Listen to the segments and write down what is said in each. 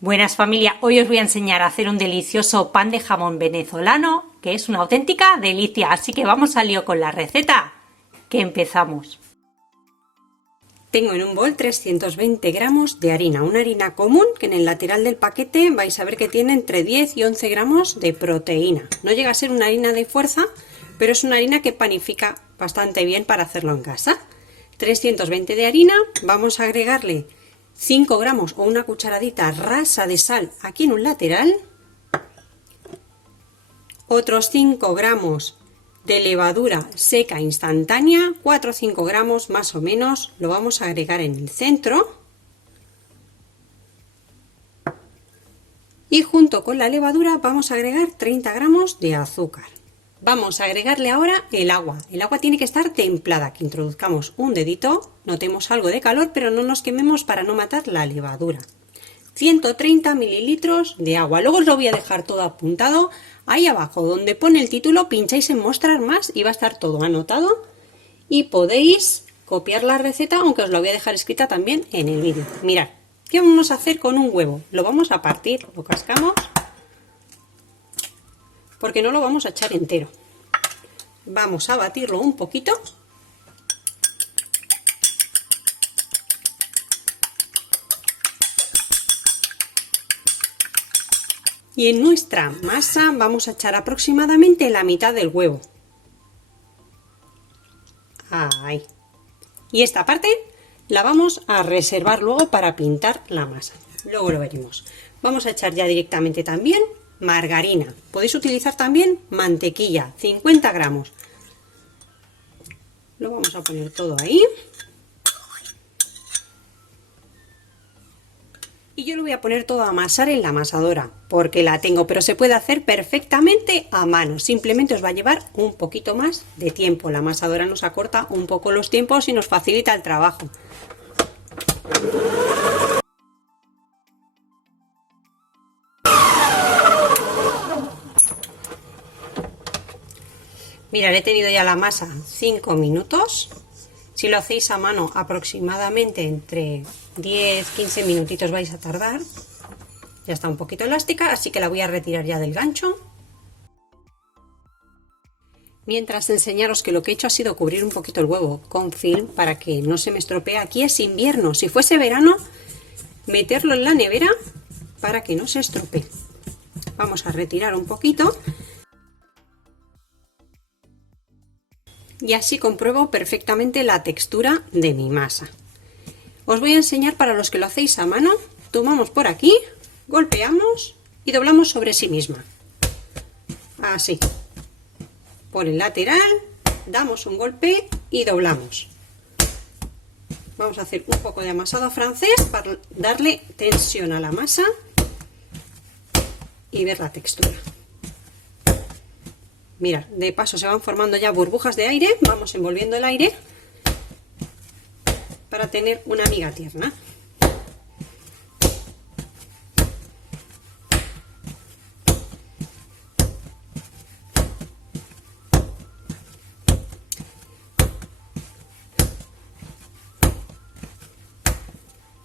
Buenas familia, hoy os voy a enseñar a hacer un delicioso pan de jamón venezolano que es una auténtica delicia, así que vamos al lío con la receta, que empezamos. Tengo en un bol 320 gramos de harina, una harina común que en el lateral del paquete vais a ver que tiene entre 10 y 11 gramos de proteína. No llega a ser una harina de fuerza, pero es una harina que panifica bastante bien para hacerlo en casa. 320 de harina, vamos a agregarle 5 gramos o una cucharadita rasa de sal aquí en un lateral, otros 5 gramos de levadura seca instantánea, 4 o 5 gramos más o menos, lo vamos a agregar en el centro y junto con la levadura vamos a agregar 30 gramos de azúcar. Vamos a agregarle ahora el agua. El agua tiene que estar templada, que introduzcamos un dedito, notemos algo de calor, pero no nos quememos para no matar la levadura. 130 mililitros de agua. Luego os lo voy a dejar todo apuntado ahí abajo, donde pone el título, pincháis en mostrar más y va a estar todo anotado. Y podéis copiar la receta, aunque os lo voy a dejar escrita también en el vídeo. Mirad, ¿qué vamos a hacer con un huevo? Lo vamos a partir, lo cascamos, porque no lo vamos a echar entero. Vamos a batirlo un poquito. Y en nuestra masa vamos a echar aproximadamente la mitad del huevo. Ahí. Y esta parte la vamos a reservar luego para pintar la masa. Luego lo veremos. Vamos a echar ya directamente también margarina. Podéis utilizar también mantequilla, 50 gramos. Lo vamos a poner todo ahí. Y yo lo voy a poner todo a amasar en la amasadora, porque la tengo, pero se puede hacer perfectamente a mano. Simplemente os va a llevar un poquito más de tiempo. La amasadora nos acorta un poco los tiempos y nos facilita el trabajo. Mirad, he tenido ya la masa 5 minutos. Si lo hacéis a mano, aproximadamente entre 10-15 minutitos vais a tardar. Ya está un poquito elástica, así que la voy a retirar ya del gancho. Mientras, enseñaros que lo que he hecho ha sido cubrir un poquito el huevo con film para que no se me estropee. Aquí es invierno, si fuese verano, meterlo en la nevera para que no se estropee. Vamos a retirar un poquito. Y así compruebo perfectamente la textura de mi masa. Os voy a enseñar para los que lo hacéis a mano. Tomamos por aquí, golpeamos y doblamos sobre sí misma. Así. Por el lateral, damos un golpe y doblamos. Vamos a hacer un poco de amasado francés para darle tensión a la masa y ver la textura. Mirad, de paso se van formando ya burbujas de aire, vamos envolviendo el aire para tener una miga tierna.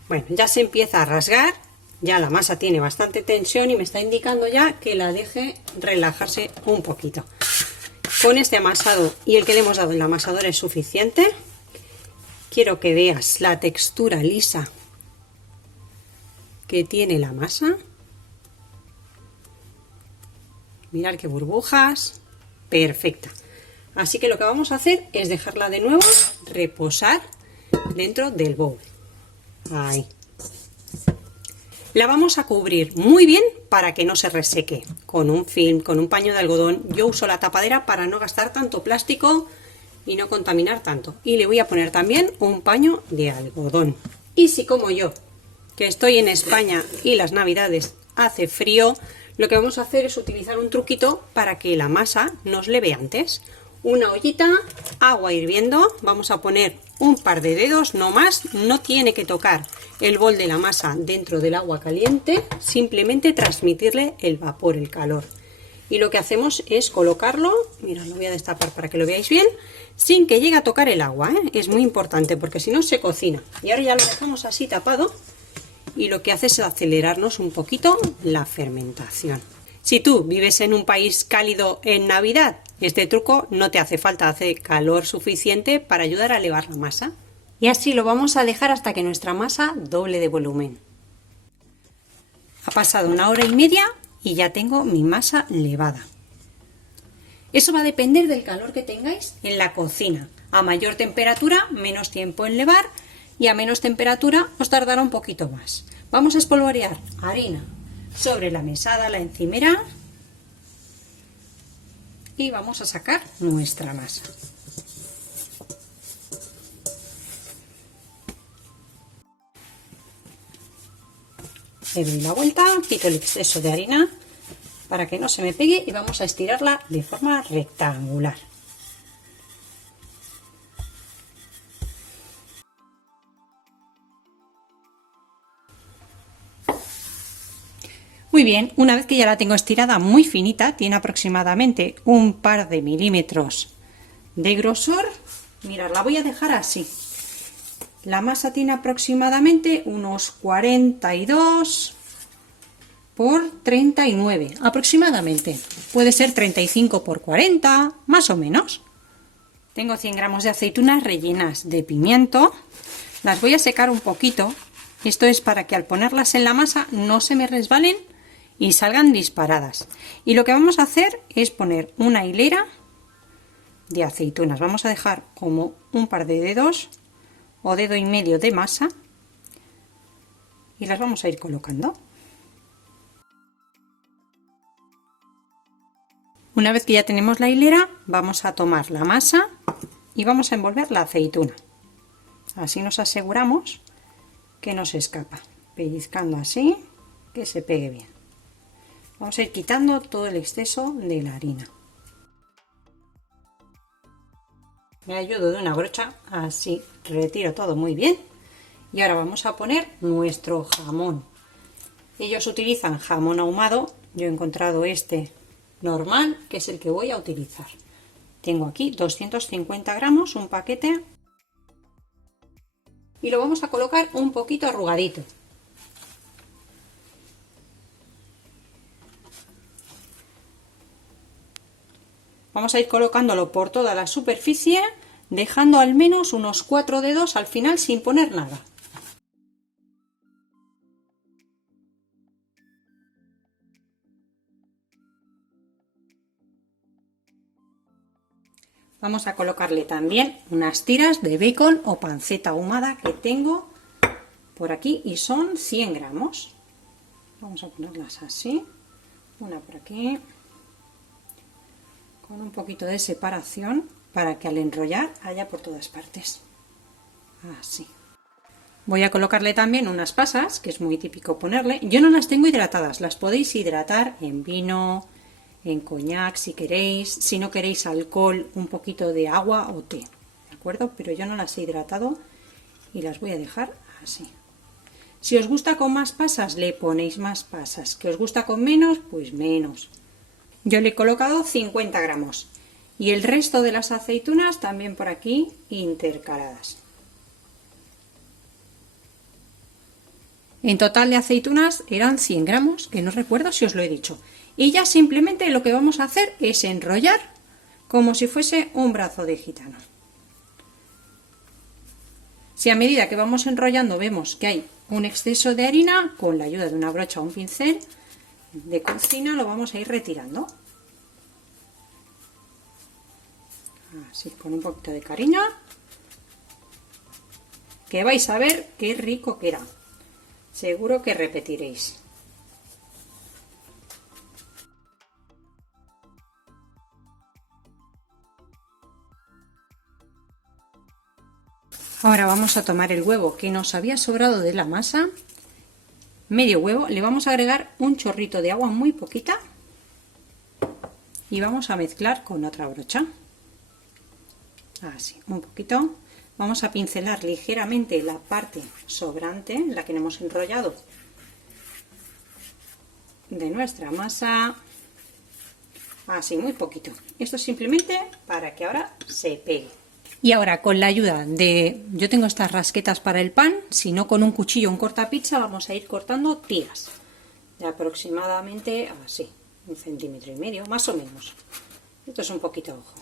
Bueno, ya se empieza a rasgar, ya la masa tiene bastante tensión y me está indicando ya que la deje relajarse un poquito. Con este amasado y el que le hemos dado en la amasadora es suficiente. Quiero que veas la textura lisa que tiene la masa. Mirad qué burbujas. Perfecta. Así que lo que vamos a hacer es dejarla de nuevo reposar dentro del bowl. Ahí. La vamos a cubrir muy bien para que no se reseque con un film, con un paño de algodón. Yo uso la tapadera para no gastar tanto plástico y no contaminar tanto. Y le voy a poner también un paño de algodón. Y si como yo, que estoy en España y las navidades hace frío, lo que vamos a hacer es utilizar un truquito para que la masa nos leve antes. Una ollita, agua hirviendo, vamos a poner un par de dedos, no más, no tiene que tocar el bol de la masa dentro del agua caliente, simplemente transmitirle el vapor, el calor. Y lo que hacemos es colocarlo, mira, lo voy a destapar para que lo veáis bien, sin que llegue a tocar el agua, ¿eh? Es muy importante porque si no se cocina. Y ahora ya lo dejamos así tapado y lo que hace es acelerarnos un poquito la fermentación. Si tú vives en un país cálido en Navidad, este truco no te hace falta, hace calor suficiente para ayudar a elevar la masa. Y así lo vamos a dejar hasta que nuestra masa doble de volumen. Ha pasado 1 hora y media y ya tengo mi masa levada. Eso va a depender del calor que tengáis en la cocina. A mayor temperatura, menos tiempo en levar, y a menos temperatura os tardará un poquito más. Vamos a espolvorear harina sobre la mesada, la encimera, y vamos a sacar nuestra masa. Le doy la vuelta, quito el exceso de harina para que no se me pegue y vamos a estirarla de forma rectangular. Muy bien, una vez que ya la tengo estirada muy finita, tiene aproximadamente un par de milímetros de grosor, mirad, la voy a dejar así. La masa tiene aproximadamente unos 42 por 39, aproximadamente. Puede ser 35 por 40, más o menos. Tengo 100 gramos de aceitunas rellenas de pimiento. Las voy a secar un poquito. Esto es para que al ponerlas en la masa no se me resbalen y salgan disparadas. Y lo que vamos a hacer es poner una hilera de aceitunas. Vamos a dejar como un par de dedos o dedo y medio de masa y las vamos a ir colocando. Una vez que ya tenemos la hilera, vamos a tomar la masa y vamos a envolver la aceituna. Así nos aseguramos que no se escapa, pellizcando así, que se pegue bien. Vamos a ir quitando todo el exceso de la harina. Me ayudo de una brocha, así retiro todo muy bien. Y ahora vamos a poner nuestro jamón. Ellos utilizan jamón ahumado, yo he encontrado este normal, que es el que voy a utilizar. Tengo aquí 250 gramos, un paquete, y lo vamos a colocar un poquito arrugadito. Vamos a ir colocándolo por toda la superficie, dejando al menos unos 4 dedos al final sin poner nada. Vamos a colocarle también unas tiras de bacon o panceta ahumada que tengo por aquí y son 100 gramos. Vamos a ponerlas así, una por aquí, con un poquito de separación para que al enrollar haya por todas partes. Así. Voy a colocarle también unas pasas, que es muy típico ponerle. Yo no las tengo hidratadas, las podéis hidratar en vino, en coñac si queréis, si no queréis alcohol, un poquito de agua o té, ¿de acuerdo? Pero yo no las he hidratado y las voy a dejar así. Si os gusta con más pasas, le ponéis más pasas. Que os gusta con menos, pues menos. Yo le he colocado 50 gramos y el resto de las aceitunas también por aquí intercaladas. En total de aceitunas eran 100 gramos, que no recuerdo si os lo he dicho. Y ya simplemente lo que vamos a hacer es enrollar como si fuese un brazo de gitano. Si a medida que vamos enrollando vemos que hay un exceso de harina, con la ayuda de una brocha o un pincel de cocina lo vamos a ir retirando. Así, con un poquito de cariño, que vais a ver qué rico que era. Seguro que repetiréis. Ahora vamos a tomar el huevo que nos había sobrado de la masa, medio huevo, le vamos a agregar un chorrito de agua muy poquita y vamos a mezclar con otra brocha. Así, un poquito. Vamos a pincelar ligeramente la parte sobrante, la que no hemos enrollado de nuestra masa. Así, muy poquito. Esto es simplemente para que ahora se pegue. Y ahora con la ayuda de, yo tengo estas rasquetas para el pan, si no con un cuchillo, un cortapizza, vamos a ir cortando tiras de aproximadamente así, 1,5 cm, más o menos. Esto es un poquito a ojo.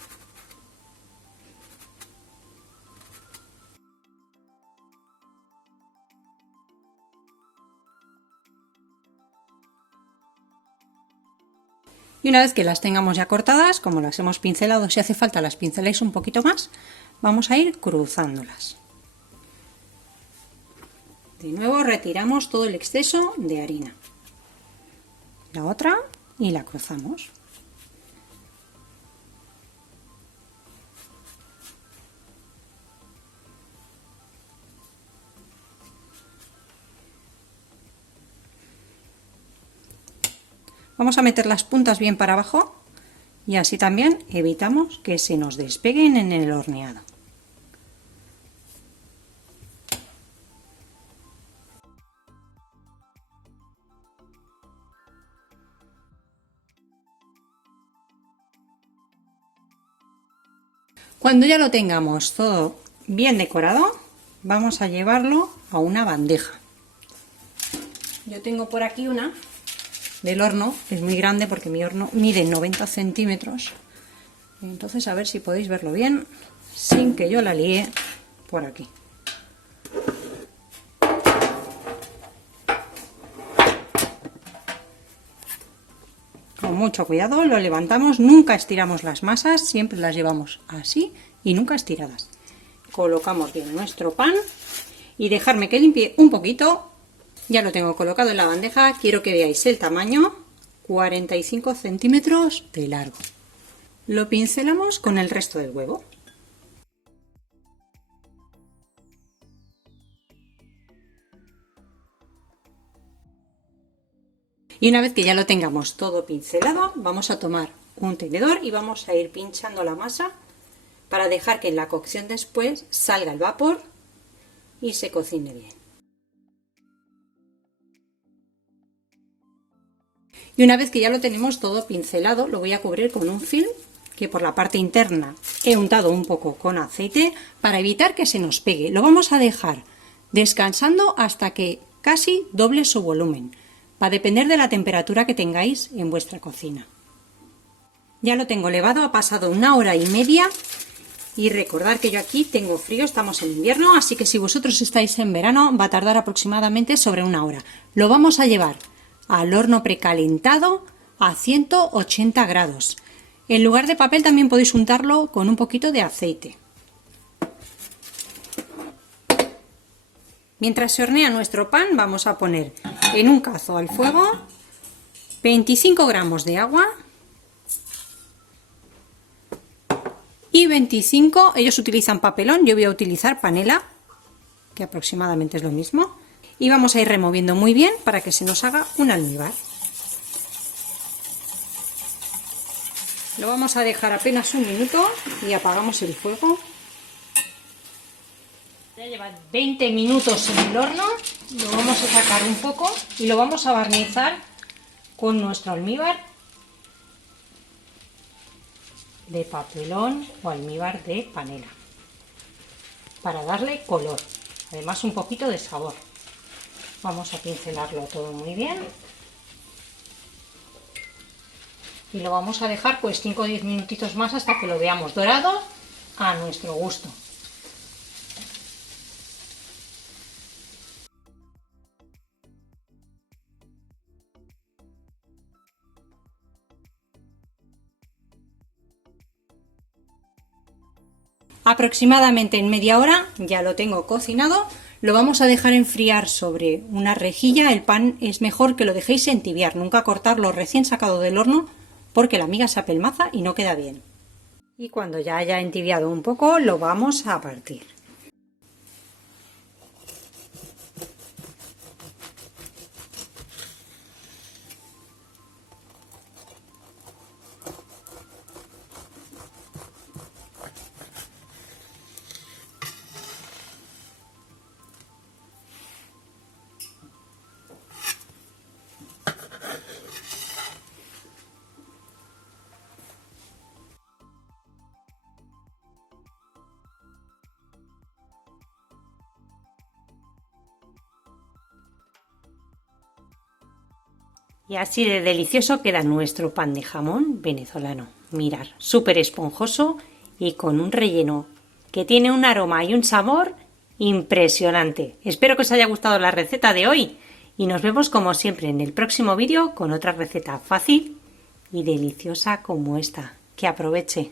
Y una vez que las tengamos ya cortadas, como las hemos pincelado, si hace falta las pinceláis un poquito más, vamos a ir cruzándolas. De nuevo retiramos todo el exceso de harina. La otra y la cruzamos. Vamos a meter las puntas bien para abajo y así también evitamos que se nos despeguen en el horneado. Cuando ya lo tengamos todo bien decorado, vamos a llevarlo a una bandeja. Yo tengo por aquí una del horno, es muy grande porque mi horno mide 90 centímetros. Entonces a ver si podéis verlo bien sin que yo la líe por aquí. Con mucho cuidado lo levantamos, nunca estiramos las masas, siempre las llevamos así y nunca estiradas. Colocamos bien nuestro pan y dejarme que limpie un poquito. Ya lo tengo colocado en la bandeja, quiero que veáis el tamaño, 45 centímetros de largo. Lo pincelamos con el resto del huevo. Y una vez que ya lo tengamos todo pincelado, vamos a tomar un tenedor y vamos a ir pinchando la masa para dejar que en la cocción después salga el vapor y se cocine bien. Y una vez que ya lo tenemos todo pincelado, lo voy a cubrir con un film que por la parte interna he untado un poco con aceite para evitar que se nos pegue. Lo vamos a dejar descansando hasta que casi doble su volumen. Va a depender de la temperatura que tengáis en vuestra cocina. Ya lo tengo levado, ha pasado 1 hora y media. Y recordad que yo aquí tengo frío, estamos en invierno, así que si vosotros estáis en verano va a tardar aproximadamente sobre 1 hora. Lo vamos a llevar al horno precalentado a 180 grados. En lugar de papel también podéis untarlo con un poquito de aceite. Mientras se hornea nuestro pan, vamos a poner en un cazo al fuego 25 gramos de agua y 25, ellos utilizan papelón, yo voy a utilizar panela, que aproximadamente es lo mismo, y vamos a ir removiendo muy bien para que se nos haga un almíbar. Lo vamos a dejar apenas 1 minuto y apagamos el fuego. Ya lleva 20 minutos en el horno, lo vamos a sacar un poco y lo vamos a barnizar con nuestro almíbar de papelón o almíbar de panela para darle color, además un poquito de sabor. Vamos a pincelarlo todo muy bien y lo vamos a dejar pues 5 o 10 minutitos más hasta que lo veamos dorado a nuestro gusto. Aproximadamente en media hora ya lo tengo cocinado. Lo vamos a dejar enfriar sobre una rejilla. El pan es mejor que lo dejéis entibiar, nunca cortarlo recién sacado del horno porque la miga se apelmaza y no queda bien. Y cuando ya haya entibiado un poco lo vamos a partir. Y así de delicioso queda nuestro pan de jamón venezolano. Mirad, súper esponjoso y con un relleno que tiene un aroma y un sabor impresionante. Espero que os haya gustado la receta de hoy y nos vemos como siempre en el próximo vídeo con otra receta fácil y deliciosa como esta. Que aproveche.